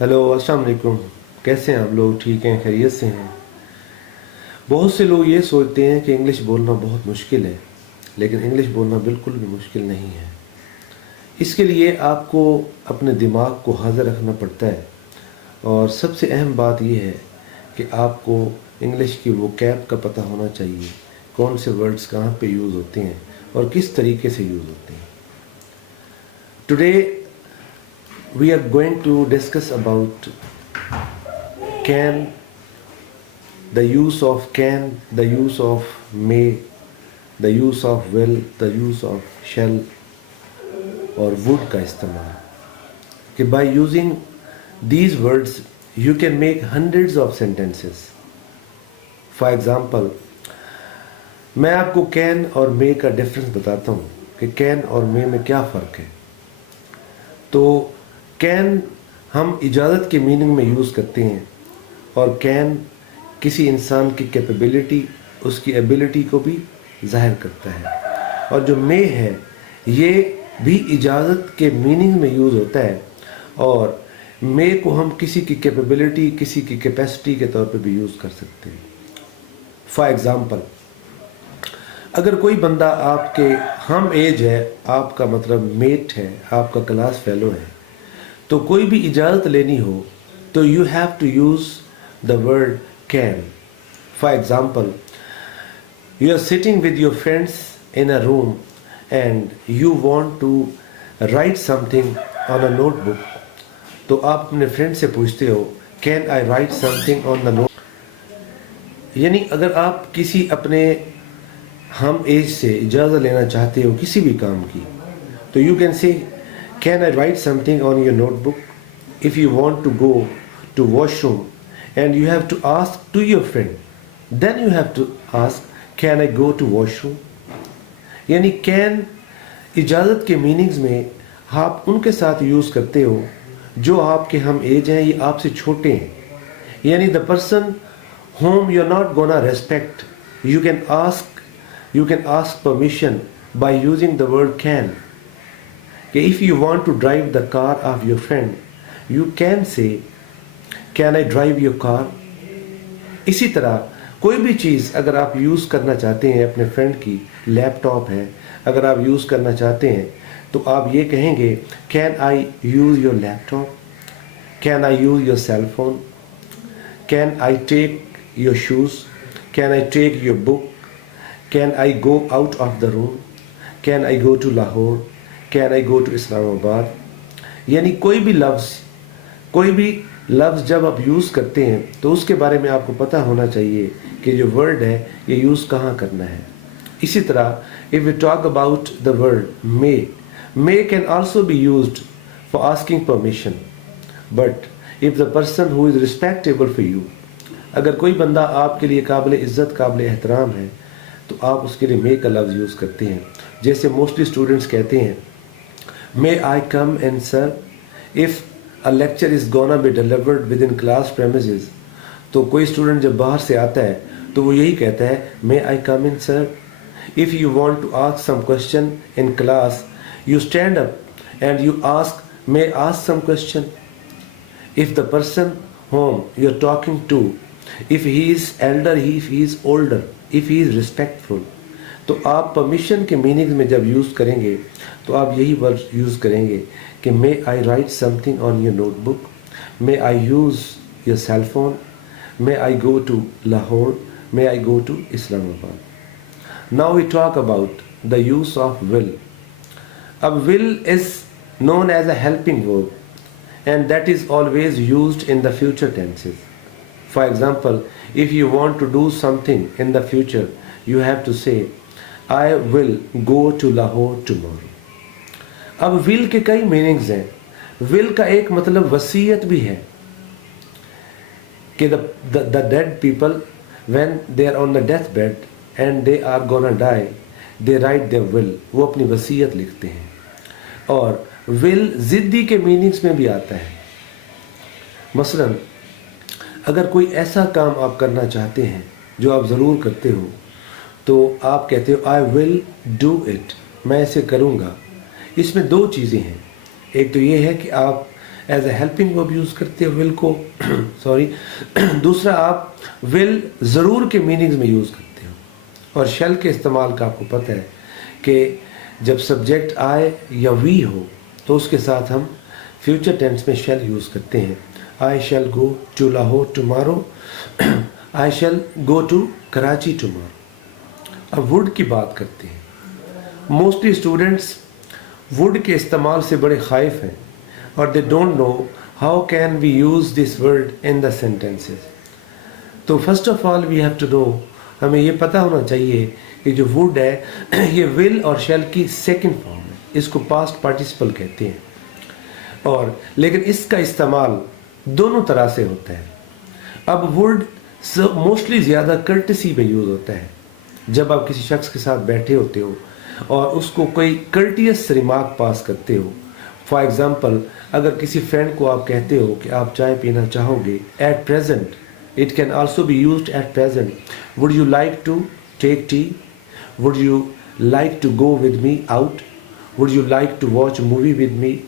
Hello, अस्सलाम वालेकुम। कैसे हैं आप लोग? ठीक हैं? खैरियत से हैं? बहुत से लोग ये सोचते हैं कि इंग्लिश बोलना बहुत मुश्किल है, लेकिन इंग्लिश बोलना बिल्कुल भी मुश्किल नहीं है। इसके लिए आपको अपने दिमाग को हाज़िर रखना पड़ता है, और सबसे अहम बात यह है कि आपको इंग्लिश की वोकैब का पता होना चाहिए, कौन से वर्ड्स कहाँ पे यूज़ होते हैं और किस तरीके से यूज़ होते हैं। Today we are going to discuss about can, the use of can, the use of may, the use of will, the use of shall और would का इस्तेमाल, कि by using these words you can make hundreds of sentences. For example, मैं आपको can और may का difference बताता हूँ कि can और may में क्या फ़र्क है। तो कैन हम इजाज़त के मीनिंग में यूज़ करते हैं, और कैन किसी इंसान की कैपेबिलिटी, उसकी एबिलिटी को भी ज़ाहिर करता है। और जो मे है ये भी इजाज़त के मीनिंग में यूज़ होता है, और मे को हम किसी की कैपेबिलिटी, किसी की कैपेसिटी के तौर पे भी यूज़ कर सकते हैं। फॉर एग्ज़ाम्पल, अगर कोई बंदा आपके हम एज है, आपका मतलब मेट है, आपका क्लास फेलो है, तो कोई भी इजाज़त लेनी हो तो you have to use the word can. For example, you are sitting with your friends in a room and you want to write something on a notebook, तो आप अपने फ्रेंड से पूछते हो can I write something on the note. यानी अगर आप किसी अपने हम एज से इजाज़त लेना चाहते हो किसी भी काम की, तो यू कैन से can I write something on your notebook? If you want to go to washroom and you have to ask to your friend, then you have to ask can I go to washroom? यानी can इजाज़त के meanings में आप उनके साथ use करते हो जो आपके हम एज हैं, ये आपसे छोटे हैं। यानी the person whom you're not gonna respect, you can ask permission by using the word can. If you want to drive the car of your friend, you can say can I drive your car? इसी तरह कोई भी चीज़ अगर आप use करना चाहते हैं अपने फ्रेंड की, लैपटॉप है, अगर आप यूज़ करना चाहते हैं तो आप ये कहेंगे can I use your laptop? Can I use your cell phone? Can I take your shoes? Can I take your book? Can I go out of the room? Can I go to Lahore? Can I go to Islamabad? यानी कोई भी लफ्ज़ जब आप use करते हैं तो उसके बारे में आपको पता होना चाहिए कि जो वर्ड है ये यूज़ कहाँ करना है। इसी तरह if we talk about the word may can also be used for asking permission, but if the person who is respectable for you, अगर कोई बंदा आपके लिए काबिल इज़्ज़त, काबिल एहतराम है, तो आप उसके लिए may का लफ्ज़ यूज़ करते हैं। जैसे मोस्टली स्टूडेंट्स कहते हैं May I come in, sir? If a lecture is gonna be delivered within class premises, तो कोई स्टूडेंट जब बाहर से आता है तो वो यही कहता है May I come in, sir? If you want to ask some question in class, you stand up and you ask May I ask some question? If the person whom you're talking to, if he is elder, if he is older, if he is respectful, तो आप permission के meaning में जब use करेंगे तो आप यही word use करेंगे कि may I write something on your notebook, may I use your cell phone, may I go to Lahore, may I go to Islamabad. Now we talk about the use of will. अब will is known as a helping verb, and that is always used in the future tenses. For example, if you want to do something in the future, you have to say I will go to Lahore tomorrow. अब will के कई meanings हैं। will का एक मतलब वसीयत भी है कि the dead people when they are on the deathbed and they are gonna die, they write their will, वो अपनी वसीयत लिखते हैं। और will ज़िद्दी के मीनिंग्स में भी आता है। मसलन अगर कोई ऐसा काम आप करना चाहते हैं जो आप ज़रूर करते हो, तो आप कहते हो आई विल डू इट, मैं इसे करूँगा। इसमें दो चीज़ें हैं। एक तो ये है कि आप as a helping verb use करते हो विल को सॉरी दूसरा आप विल ज़रूर के मीनिंग्स में यूज़ करते हो। और शैल के इस्तेमाल का आपको पता है कि जब सब्जेक्ट आए या वी हो तो उसके साथ हम फ्यूचर टेंस में शैल यूज़ करते हैं। I shall go to Lahore tomorrow, I shall go to Karachi tomorrow. अब वुड की बात करते हैं। मोस्टली स्टूडेंट्स वुड के इस्तेमाल से बड़े खाइफ हैं और they don't know how can we use this word in the sentences. तो first of all we have to know, हमें ये पता होना चाहिए कि जो वुड है ये विल और शैल की सेकंड फॉर्म है, इसको पास्ट पार्टिसिपल कहते हैं। और लेकिन इसका इस्तेमाल दोनों तरह से होता है। अब वुड मोस्टली ज़्यादा कर्टसी में यूज़ होता है। जब आप किसी शख्स के साथ बैठे होते हो और उसको कोई कर्टियस रिमार्क पास करते हो, फॉर एग्ज़ाम्पल अगर किसी फ्रेंड को आप कहते हो कि आप चाय पीना चाहोगे at present, it can also be used at present, would you like to take tea, would you like to go with me out, would you like to watch movie with me.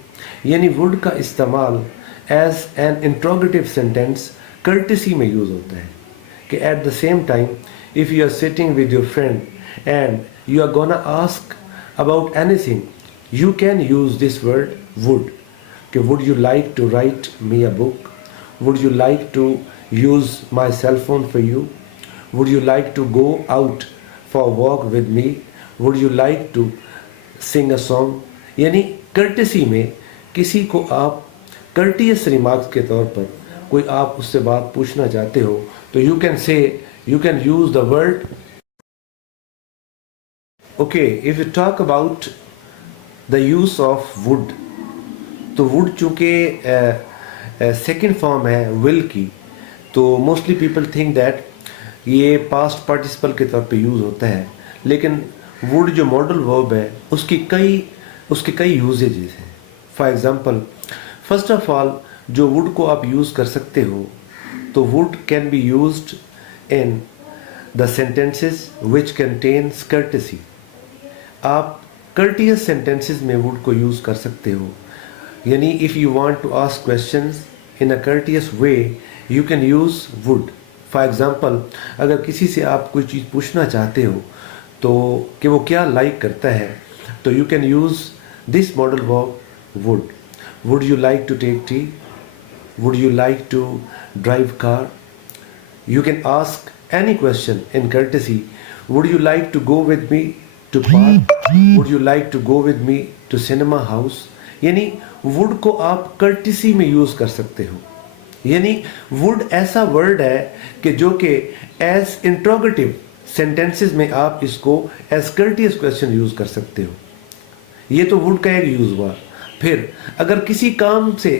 यानी would का इस्तेमाल as an interrogative sentence courtesy में use होता है कि at the same time if you are sitting with your friend and you are gonna ask about anything, you can use this word would. Okay, would you like to write me a book? Would you like to use my cell phone for you? Would you like to go out for a walk with me? Would you like to sing a song? यानी courtesy में किसी को आप courteous remarks के तौर पर कोई आप उससे बात पूछना चाहते हो तो you can use the word. Okay, if you talk about the use of would, तो would चूँकि सेकेंड फॉर्म है will की, तो मोस्टली पीपल थिंक दैट ये पास्ट पार्टिसिपल के तौर पे यूज़ होता है। लेकिन would जो मॉडल वर्ब है उसके कई यूजेजेस हैं। For example first of all जो would को आप यूज़ कर सकते हो तो would can be used in the sentences which contains courtesy. आप कर्टियस सेंटेंसेस में वुड को यूज़ कर सकते हो। यानी if you want to ask questions in a courteous way you can use would. For example अगर किसी से आप कोई चीज़ पूछना चाहते हो तो कि वो क्या लाइक करता है तो you can use this modal verb would. Would you like to take tea, would you like to drive car. You can ask any question in courtesy, would you like to go with me to park, would you like to go with me to cinema house। यानी would को आप courtesy में use कर सकते हो। यानी would ऐसा word है कि जो कि एज इंट्रोगेटिव सेंटेंसेस में आप इसको एज कर्टियस क्वेश्चन यूज़ कर सकते हो। ये तो would का एक यूज़ हुआ। फिर अगर किसी काम से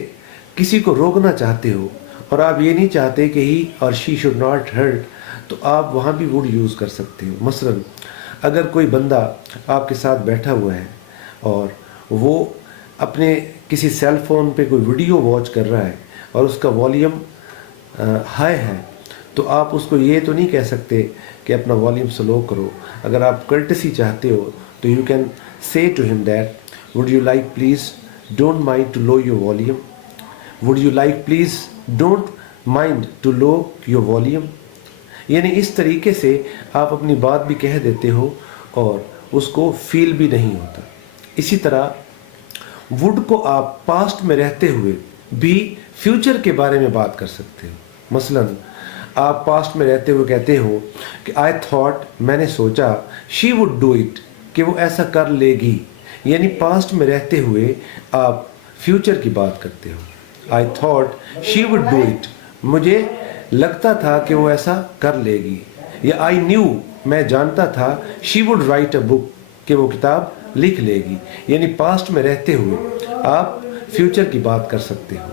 किसी को रोकना चाहते हो और आप ये नहीं चाहते कि ही और शी शुड नॉट हर्ट तो आप वहाँ भी would यूज़ कर सकते हो। मसलन अगर कोई बंदा आपके साथ बैठा हुआ है और वो अपने किसी सेल फ़ोन पे कोई वीडियो वॉच कर रहा है और उसका वॉल्यूम हाई है तो आप उसको ये तो नहीं कह सकते कि अपना वॉल्यूम स्लो करो। अगर आप कर्टसी चाहते हो तो you can say to him that would you like please don't mind to low your volume, would you like please don't mind to low your volume. यानी इस तरीके से आप अपनी बात भी कह देते हो और उसको फील भी नहीं होता। इसी तरह वुड को आप पास्ट में रहते हुए भी फ्यूचर के बारे में बात कर सकते हो। मसलन आप पास्ट में रहते हुए कहते हो कि आई थॉट, मैंने सोचा, शी वुड डू इट, कि वो ऐसा कर लेगी। यानी पास्ट में रहते हुए आप फ्यूचर की बात करते हो। I thought she would do it, मुझे लगता था कि वो ऐसा कर लेगी। या आई न्यू, मैं जानता था, she would write a book, कि वो किताब लिख लेगी। यानी पास्ट में रहते हुए आप फ्यूचर की बात कर सकते हो।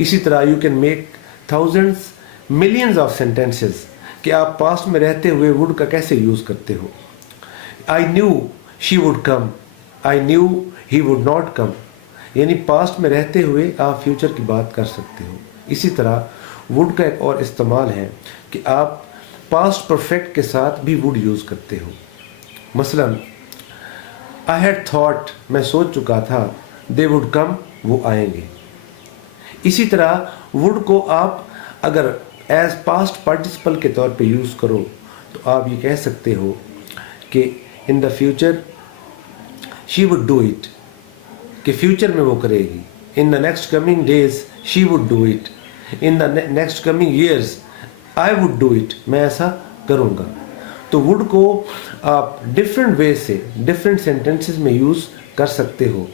इसी तरह you can make thousands millions of sentences कि आप पास्ट में रहते हुए वुड का कैसे यूज़ करते हो। I knew she would come, I knew he would not come. यानी पास्ट में रहते हुए आप फ्यूचर की बात कर सकते हो। इसी तरह वुड का एक और इस्तेमाल है कि आप पास्ट परफेक्ट के साथ भी वुड यूज़ करते हो। मसलन आई हैड थॉट, मैं सोच चुका था, दे वुड कम, वो आएंगे। اسی طرح would کو آپ اگر ایز پاسٹ پارٹیسپل کے طور پہ یوز کرو تو آپ یہ کہہ سکتے ہو کہ in the future she would do it, کہ فیوچر میں وہ کرے گی. In the next coming days she would do it. In the next coming years I would do it, میں ایسا کروں گا. تو وڈ کو آپ ڈفرینٹ وے سے ڈفرینٹ سینٹینسز میں یوز کر سکتے ہو.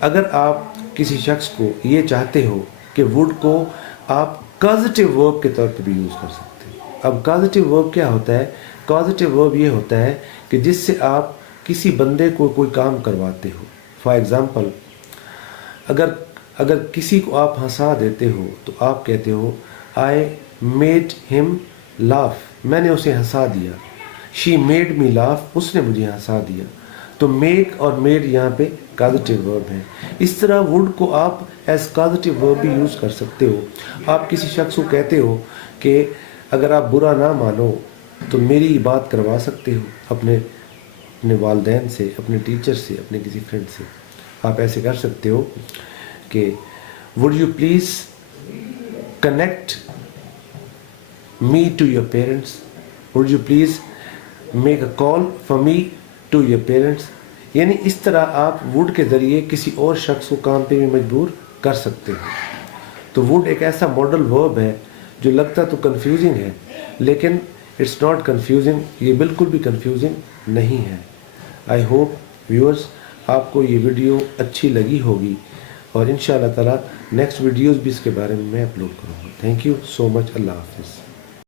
اگر آپ کسی شخص کو یہ چاہتے ہو کہ وڈ کو آپ کازیٹیو ورب کے طور پہ بھی یوز کر سکتے ہیں. اب کازیٹیو ورب کیا ہوتا ہے؟ کازیٹیو ورب یہ ہوتا ہے کہ جس سے آپ کسی بندے کو کوئی کام کرواتے ہو. فار ایگزامپل اگر کسی کو آپ ہنسا دیتے ہو تو آپ کہتے ہو آئی میڈ ہم لاف، میں نے اسے ہنسا دیا. شی میڈ می لاف، اس نے مجھے ہنسا دیا. تو میک اور میڈ یہاں پہ کازیٹیو ورب ہیں. اس طرح وڈ کو آپ ایز کازیٹیو ورب بھی یوز کر سکتے ہو. آپ کسی شخص کو کہتے ہو کہ اگر آپ برا نہ مانو تو میری بات کروا سکتے ہو اپنے والدین سے، اپنے ٹیچر سے، اپنے کسی فرینڈ سے. آپ ایسے کر سکتے ہو کہ would you please connect me to your parents, would you please make a call for me to your parents. یعنی اس طرح آپ وڈ کے ذریعے کسی اور شخص کو کام پہ بھی مجبور کر سکتے ہو. تو وڈ ایک ایسا ماڈل ورب ہے جو لگتا تو کنفیوزنگ ہے لیکن اٹس ناٹ کنفیوزنگ، یہ بالکل بھی کنفیوزنگ نہیں ہے. آئی ہوپ ویورز آپ کو یہ ویڈیو اچھی لگی ہوگی اور ان شاء اللہ تعالیٰ نیکسٹ ویڈیوز بھی اس کے بارے میں اپلوڈ کروں گا. تھینک یو سو مچ. اللہ حافظ.